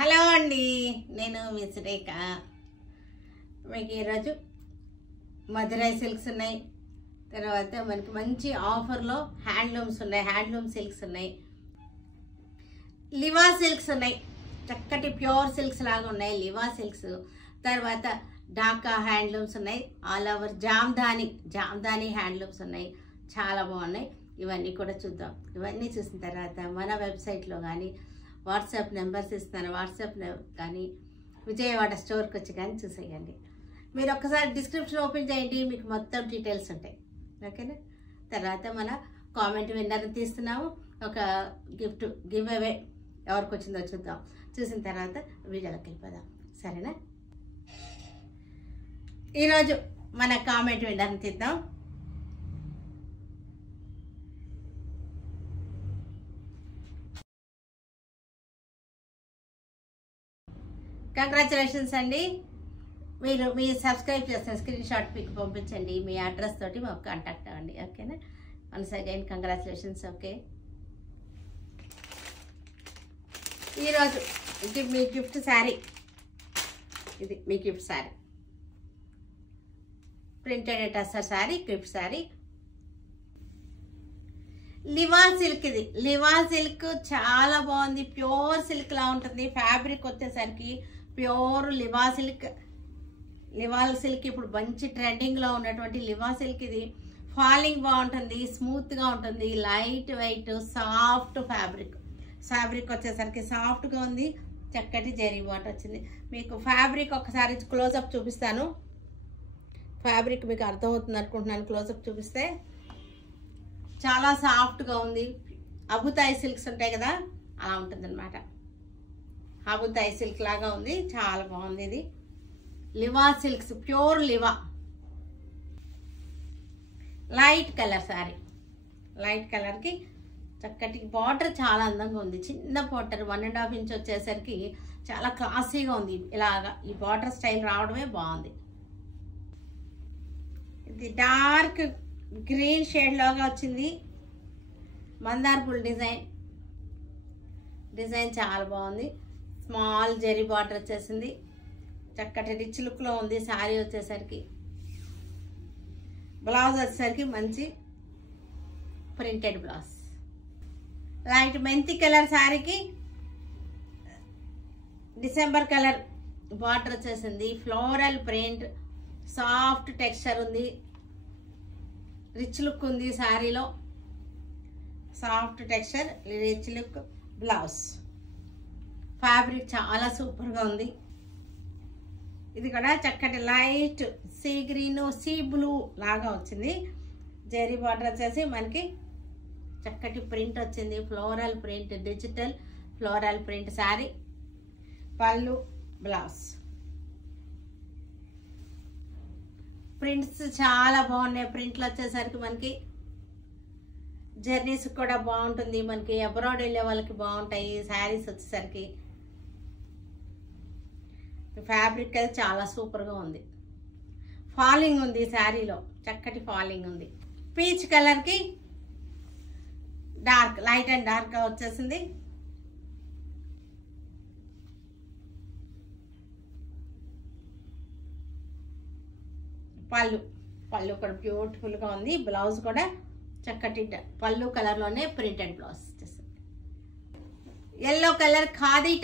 Hello అండి, నేను మీ సురేఖ. మీకు ఈరోజు మధురై సిల్క్స్ ఉన్నాయి. తర్వాత మనకి మంచి ఆఫర్లో హ్యాండ్లూమ్స్ ఉన్నాయి, హ్యాండ్లూమ్ సిల్క్స్ ఉన్నాయి, లివా సిల్క్స్ ఉన్నాయి, చక్కటి ప్యూర్ సిల్క్స్ లాగా ఉన్నాయి లివా సిల్క్స్. తర్వాత ఢాకా హ్యాండ్లూమ్స్ ఉన్నాయి, ఆల్ ఓవర్ జామ్దాని హ్యాండ్లూమ్స్ ఉన్నాయి, చాలా బాగున్నాయి. ఇవన్నీ కూడా చూద్దాం. ఇవన్నీ చూసిన తర్వాత మన వెబ్సైట్లో కానీ వాట్సాప్ నెంబర్స్ ఇస్తాను, వాట్సాప్ కానీ విజయవాడ స్టోర్కి వచ్చి కానీ చూసేయండి. మీరు ఒక్కసారి డిస్క్రిప్షన్ ఓపెన్ చేయండి, మీకు మొత్తం డీటెయిల్స్ ఉంటాయి. ఓకేనా? తర్వాత మన కామెంట్ విన్నర్ తీస్తున్నాము, ఒక గివ్ అవే ఎవరికి వచ్చిందో చూద్దాం. చూసిన తర్వాత వీడియోలోకి వెళ్ళిపోదాం, సరేనా? ఈరోజు మన కామెంట్ విన్నర్ని తీద్దాం. కంగ్రాచులేషన్స్ అండి. మీరు సబ్స్క్రైబ్ చేసిన స్క్రీన్ షాట్ మీకు పంపించండి, మీ అడ్రస్ తోటి మాకు కాంటాక్ట్ అవ్వండి. ఓకేనా? Once again congratulations. ఓకే, ఈరోజు ఇది మీ గిఫ్ట్ శారీ, ఇది మీ gift sari, printed tussar sari, gift sari. Liva silk, ఇది లివా సిల్క్ చాలా బాగుంది, ప్యూర్ సిల్క్ లా ఉంటుంది. ఫ్యాబ్రిక్ వచ్చేసరికి ప్యూర్ లివా సిల్క్. ఇప్పుడు మంచి ట్రెండింగ్లో ఉన్నటువంటి లివా సిల్క్. ఇది ఫాలింగ్ బాగుంటుంది, స్మూత్గా ఉంటుంది, లైట్ వెయిట్, సాఫ్ట్ ఫ్యాబ్రిక్ వచ్చేసరికి సాఫ్ట్గా ఉంది, చక్కటి జరీ బాట్ వచ్చింది. మీకు ఫ్యాబ్రిక్ ఒకసారి క్లోజప్ చూపిస్తాను, ఫ్యాబ్రిక్ మీకు అర్థమవుతుంది అనుకుంటున్నాను. క్లోజప్ చూపిస్తే చాలా సాఫ్ట్గా ఉంది. అబుతాయి సిల్క్స్ ఉంటాయి కదా, అలా ఉంటుంది అనమాట. అబుతాయి సిల్క్ లాగా ఉంది, చాలా బాగుంది. ఇది Liva silks, pure Liva, light colour sari. Light కలర్కి చక్కటి బార్డర్ చాలా అందంగా ఉంది. చిన్న బార్డర్ 1.5 ఇంచ్ వచ్చేసరికి చాలా క్లాసీగా ఉంది. ఇలాగా ఈ బార్డర్ స్టైల్ రావడమే బాగుంది. ఇది డార్క్ గ్రీన్ షేడ్ లాగా వచ్చింది. మందార్ పూల్ డిజైన్ చాలా బాగుంది. స్మాల్ జెరీ బార్డర్ వచ్చేసింది, చక్కటి రిచ్ లుక్లో ఉంది. శారీ వచ్చేసరికి బ్లౌజ్ వచ్చేసరికి మంచి ప్రింటెడ్ బ్లౌజ్. లైట్ మెంతి కలర్ శారీకి డిసెంబర్ కలర్ బార్డర్ వచ్చేసింది. ఫ్లోరల్ ప్రింట్, సాఫ్ట్ టెక్స్చర్ ఉంది, రిచ్ లుక్ ఉంది శారీలో. Soft texture, rich look. Blouse fabric చాలా సూపర్గా ఉంది. ఇది కూడా చక్కటి light sea green, sea blue లాగా వచ్చింది. జెరీ బార్డర్ వచ్చేసి మనకి చక్కటి ప్రింట్ వచ్చింది, floral print, digital floral print sari. పళ్ళు, బ్లౌజ్. ప్రింట్స్ చాలా బాగున్నాయి. ప్రింట్లు వచ్చేసరికి మనకి జర్నీస్ కూడా బాగుంటుంది, మనకి అబ్రాడ్ వెళ్ళే వాళ్ళకి బాగుంటాయి శారీస్ వచ్చేసరికి. ఫ్యాబ్రిక్ అయితే చాలా సూపర్గా ఉంది. ఫాలింగ్ ఉంది శారీలో, చక్కటి ఫాలింగ్ ఉంది. పీచ్ కలర్కి డార్క్, లైట్ అండ్ డార్క్గా వచ్చేసింది. పళ్ళు కూడా బ్యూటిఫుల్గా ఉంది. బ్లౌజ్ కూడా చక్కటి పళ్ళు కలర్లోనే ప్రింటెడ్ బ్లౌజ్ వచ్చేసింది. Yellow colour khadi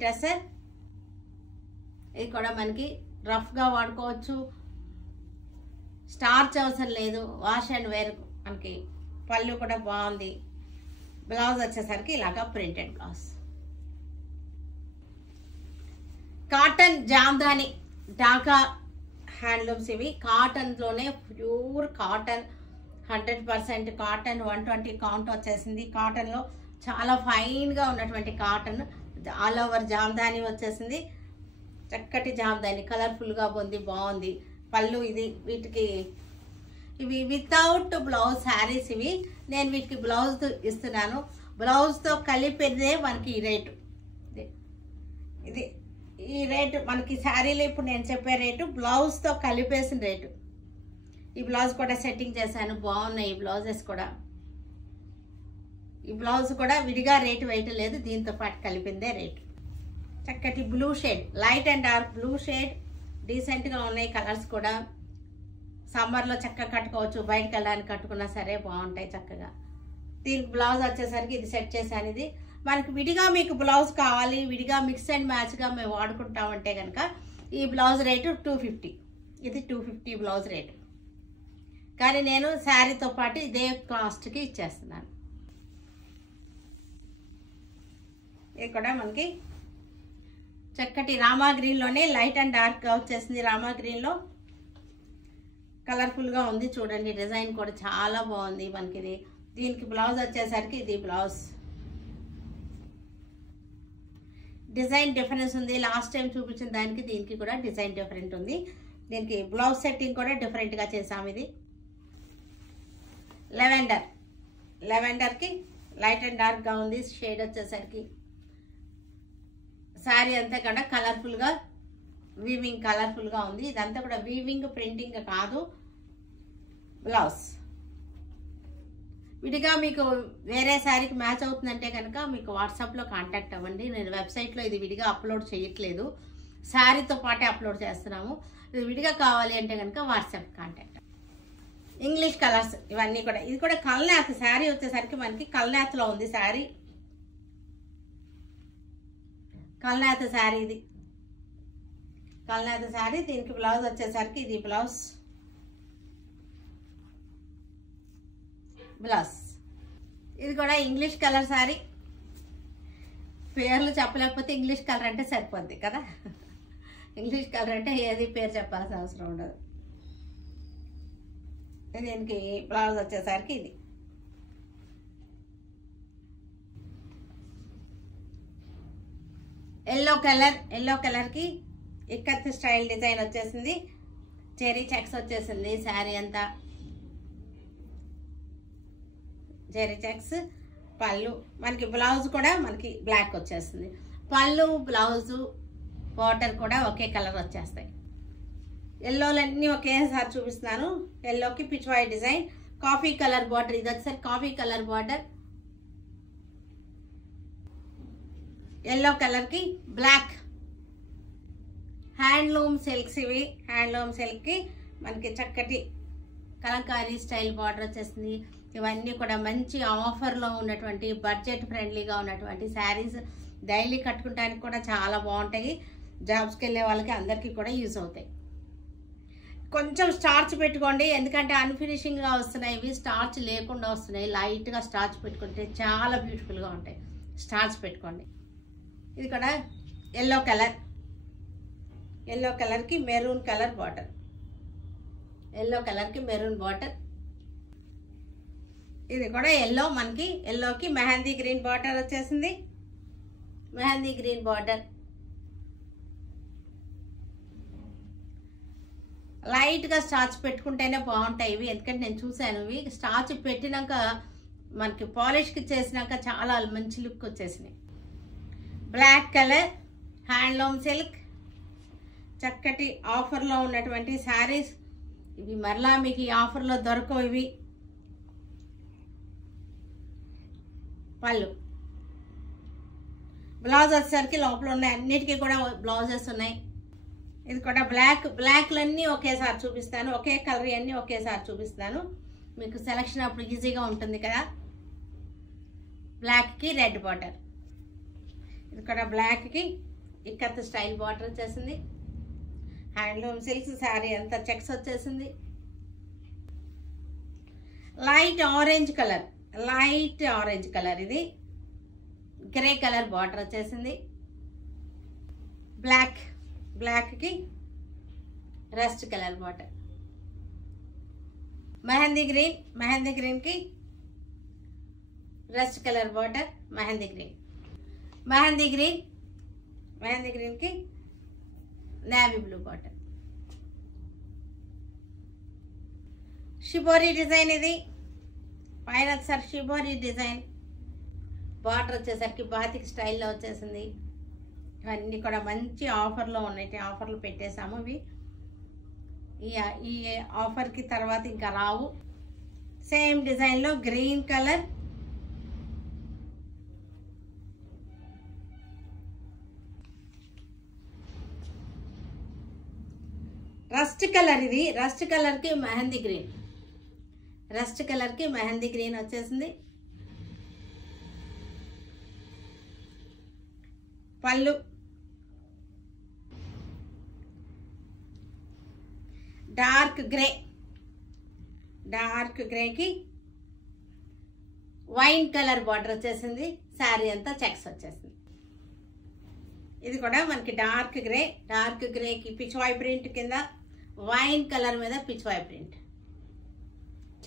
tussar. ఇది కూడా మనకి రఫ్గా వాడుకోవచ్చు, స్టార్చ్ అవసరం లేదు, వాష్ అండ్ వేర్. మనకి పళ్ళు కూడా బాగుంది. బ్లౌజ్ వచ్చేసరికి ఇలాగా printed blouse. Cotton Jamdani Dhaka handlooms. ఇవి కాటన్లోనే ప్యూర్ కాటన్, 100% కాటన్. 120 కౌంట్ వచ్చేసింది. కాటన్లో చాలా ఫైన్గా ఉన్నటువంటి కాటన్, ఆల్ ఓవర్ జామ్దాని వచ్చేసింది. చక్కటి జామ్దాని, కలర్ఫుల్గా ఉంది, బాగుంది. పళ్ళు ఇది. ఇవి వితౌట్ బ్లౌజ్ శారీస్. ఇవి నేను వీటికి బ్లౌజ్ ఇస్తున్నాను. బ్లౌజ్తో కలిపేదే మనకి ఈ రేటు. ఇది ఈ రేటు మనకి శారీలో ఇప్పుడు నేను చెప్పే రేటు బ్లౌజ్తో కలిపేసిన రేటు. ఈ బ్లౌజ్ కూడా సెట్టింగ్ చేశాను, బాగున్నాయి ఈ బ్లౌజెస్ కూడా. ఈ బ్లౌజ్ కూడా విడిగా రేటు వేయటం లేదు, దీంతో పాటు కలిపిందే రేటు. చక్కటి blue shade, light and dark blue shade, డీసెంట్గా ఉన్నాయి కలర్స్ కూడా. సమ్మర్లో చక్కగా కట్టుకోవచ్చు, బయటకు వెళ్ళడానికి కట్టుకున్నా సరే బాగుంటాయి చక్కగా. దీనికి బ్లౌజ్ వచ్చేసరికి ఇది సెట్ చేశాను. ఇది మనకి విడిగా మీకు బ్లౌజ్ కావాలి, విడిగా మిక్స్ అండ్ మ్యాచ్గా మేము వాడుకుంటామంటే కనుక ఈ బ్లౌజ్ రేటు 250. ఇది 250 బ్లౌజ్ రేటు. కానీ నేను శారీతో పాటు ఇదే కాస్ట్కి ఇచ్చేస్తున్నాను. ఇది కూడా మనకి చక్కటి రామా గ్రీన్లోనే లైట్ అండ్ డార్క్గా వచ్చేసింది. రామా గ్రీన్లో కలర్ఫుల్గా ఉంది చూడండి. డిజైన్ కూడా చాలా బాగుంది మనకి. ఇది దీనికి బ్లౌజ్ వచ్చేసరికి ఇది బ్లౌజ్ డిజైన్ డిఫరెన్స్ ఉంది. లాస్ట్ టైం చూపించిన దానికి దీనికి కూడా డిజైన్ డిఫరెంట్ ఉంది. దీనికి బ్లౌజ్ సెట్టింగ్ కూడా డిఫరెంట్గా చేసాము. ఇది లెవెండర్కి లైట్ అండ్ డార్క్గా ఉంది షేడ్ వచ్చేసరికి. శారీ అంతా కూడా కలర్ఫుల్గా వీవింగ్ కలర్ఫుల్గా ఉంది. ఇదంతా కూడా వీవింగ్ ప్రింటింగ్ కాదు, బ్లౌజ్. విడిగా మీకు వేరే శారీకి మ్యాచ్ అవుతుందంటే కనుక మీకు వాట్సాప్లో కాంటాక్ట్ అవ్వండి. నేను వెబ్సైట్లో ఇది విడిగా అప్లోడ్ చేయట్లేదు, శారీతో పాటే అప్లోడ్ చేస్తున్నాము. ఇది విడిగా కావాలి అంటే కనుక వాట్సాప్ కాంటాక్ట్. ఇంగ్లీష్ కలర్స్ ఇవన్నీ కూడా. ఇది కూడా కల్నేత శారీ వచ్చేసరికి మనకి కల్నేతలో ఉంది శారీ. కల్నేత శారీ, ఇది కల్నేత శారీ. దీనికి బ్లౌజ్ వచ్చేసరికి ఇది బ్లౌజ్. ఇది కూడా ఇంగ్లీష్ కలర్ శారీ. పేర్లు చెప్పలేకపోతే ఇంగ్లీష్ కలర్ అంటే సరిపోద్ది కదా. ఇంగ్లీష్ కలర్ అంటే ఏది పేరు చెప్పాల్సిన అవసరం ఉండదు. దీనికి బ్లౌజ్ వచ్చేసరికి ఇది. ఎల్లో కలర్కి ఇక్కత్ స్టైల్ డిజైన్ వచ్చేసింది. చెరీ చెక్స్ వచ్చేసింది శారీ అంతా. చెరీ చెక్స్ పళ్ళు. మనకి బ్లౌజ్ కూడా మనకి బ్లాక్ వచ్చేస్తుంది. పళ్ళు బ్లౌజు బార్డర్ కూడా ఒకే కలర్ వచ్చేస్తాయి. ఎల్లోలన్నీ ఒకేసారి చూపిస్తున్నాను. ఎల్లోకి Pichwai design, coffee colour border. ఇది వచ్చేసరికి కాఫీ కలర్ బార్డర్. ఎల్లో కలర్కి బ్లాక్. హ్యాండ్లూమ్ సిల్క్స్ ఇవి. హ్యాండ్లూమ్ సిల్క్కి మనకి చక్కటి కలంకారీ స్టైల్ బార్డర్ వచ్చేసింది. ఇవన్నీ కూడా మంచి ఆఫర్లో ఉన్నటువంటి బడ్జెట్ ఫ్రెండ్లీగా ఉన్నటువంటి శారీస్. డైలీ కట్టుకోవడానికి కూడా చాలా బాగుంటాయి. జాబ్స్కి వెళ్ళే వాళ్ళకి అందరికీ కూడా యూజ్ అవుతాయి. కొంచెం స్టార్చ్ పెట్టుకోండి, ఎందుకంటే అన్ఫినిషింగ్గా వస్తున్నాయి ఇవి. స్టార్చ్ లేకుండా వస్తున్నాయి. లైట్గా స్టార్చ్ పెట్టుకుంటే చాలా బ్యూటిఫుల్గా ఉంటాయి. స్టార్చ్ పెట్టుకోండి. ఇది కూడా ఎల్లో కలర్కి మెరూన్ కలర్ బార్డర్. ఎల్లో కలర్కి మెరూన్ బార్డర్. ఇది కూడా ఎల్లో. మనకి ఎల్లోకి మెహందీ గ్రీన్ బార్డర్ వచ్చేసింది. Mehndi green border. లైట్గా స్టార్చ్ పెట్టుకుంటేనే బాగుంటాయి ఇవి, ఎందుకంటే నేను చూసాను ఇవి. స్టార్చ్ పెట్టినాక మనకి పాలిష్కి చేసినాక చాలా మంచి లుక్ వచ్చేసినాయి. Black colour handloom silk. చక్కటి ఆఫర్లో ఉన్నటువంటి శారీస్ ఇవి. మరలా మీకు ఈ ఆఫర్లో దొరకవు ఇవి. పళ్ళు. బ్లౌజ్ వచ్చేసరికి లోపల ఉన్నాయి అన్నిటికీ కూడా బ్లౌజెస్ ఉన్నాయి. ఇది కూడా బ్లాక్లన్నీ ఒకేసారి చూపిస్తాను. ఒకే కలర్ అన్నీ ఒకేసారి చూపిస్తాను. మీకు సెలక్షన్ అప్పుడు ఈజీగా ఉంటుంది కదా. బ్లాక్కి రెడ్ బార్డర్. ఇది కూడా బ్లాక్కి ఇక్కత్ స్టైల్ బార్డర్ వచ్చేసింది. హ్యాండ్లూమ్ సిల్క్స్ శారీ అంతా చెక్స్ వచ్చేసింది. Light orange colour. ఇది గ్రే కలర్ బార్డర్ వచ్చేసింది. బ్లాక్కి రస్ట్ కలర్ బార్డర్. మెహందీ గ్రీన్కి రస్ట్ కలర్ బార్డర్. మెహందీ గ్రీన్కి navy blue border. Shibori design. ఇది పైన వచ్చేసరికి షిబోరి డిజైన్. బార్డర్ వచ్చేసరికి బాతిక్ స్టైల్లో వచ్చేసింది. ఇవన్నీ కూడా మంచి ఆఫర్లో ఉన్నాయి. ఆఫర్లు పెట్టేశాము ఇవి. ఈ ఆఫర్కి తర్వాత ఇంకా రావు. సేమ్ డిజైన్లో గ్రీన్ కలర్ రస్ట్ కలర్, ఇది రస్ట్ కలర్కి మెహందీ గ్రీన్, రస్ట్ కలర్కి మెహందీ గ్రీన్ వచ్చేసింది. పళ్ళు డార్క్ గ్రే, డార్క్ గ్రేకి వైన్ కలర్ బార్డర్ వచ్చేసింది. శారీ అంతా చెక్స్ వచ్చేసింది. ఇది కూడా మనకి డార్క్ గ్రే, డార్క్ గ్రేకి పిచ్వాయ్ ప్రింట్ కింద వైన్ కలర్ మీద పిచ్వాయ్ ప్రింట్.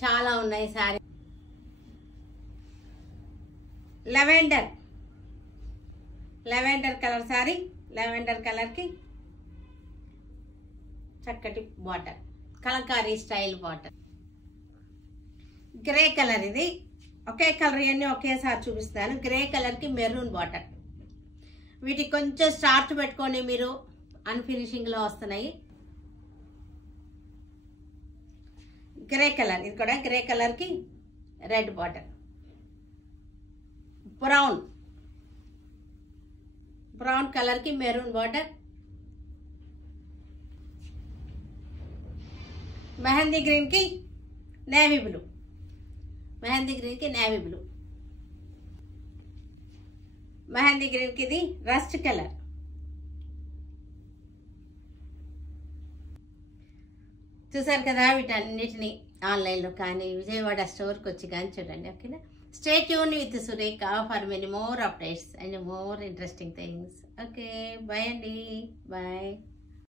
చాలా ఉన్నాయి sari. Lavender, lavender colour sari, lavender కలర్కి చక్కటి border, kalamkari style border. Grey colour, ఇది ఒకే కలర్, ఇవన్నీ ఒకేసారి చూపిస్తాను. గ్రే కలర్కి మెరూన్ బార్డర్. వీటికి కొంచెం స్టార్చ్ పెట్టుకొని మీరు అన్ఫినిషింగ్లో వస్తున్నాయి. గ్రే కలర్, ఇది కూడా గ్రే కలర్కి రెడ్ బార్డర్. బ్రౌన్, బ్రౌన్ కలర్కి మెరూన్ బార్డర్. మెహందీ గ్రీన్కి నేవీ బ్లూ, మెహందీ గ్రీన్కి నేవీ బ్లూ. మెహందీ గ్రీన్కి ఇది రస్ట్ కలర్. చూసారు కదా, వీటన్నిటిని ఆన్లైన్లో కానీ విజయవాడ స్టోర్కి వచ్చి కానీ చూడండి. ఓకేనా? Stay tune with Surekha for many more updates and more interesting things. Okay, bye అండి, బాయ్.